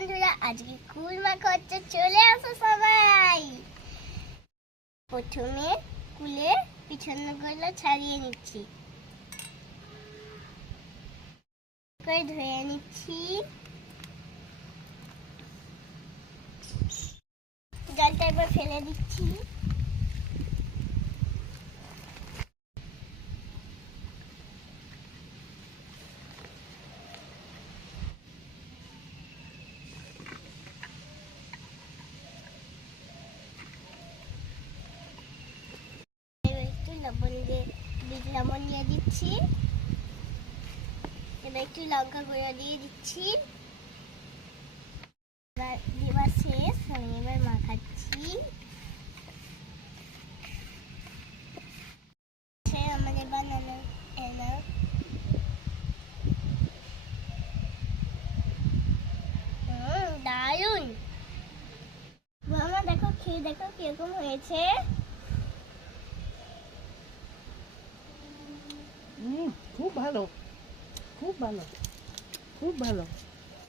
বন্ধুরা, আজকে কুলমা করতে চলে আসো সবাই। প্রথমে কুলের পিছনগুলো ছাড়িয়ে নিচ্ছি, করে ধুয়ে নিচ্ছি। জলটা এবার ফেলে দিচ্ছি। লবণ দিয়ে দিচ্ছি। এবার একটু লঙ্কা গুঁড়ো দিয়ে দিচ্ছি। এবার দেওয়া শেষ, আমি এবার মাখাচ্ছি। আমাদের বানানো এলো। দারুন! মামা দেখো, খেয়ে দেখো কিরকম হয়েছে। খুব ভালো, খুব ভালো, খুব ভালো।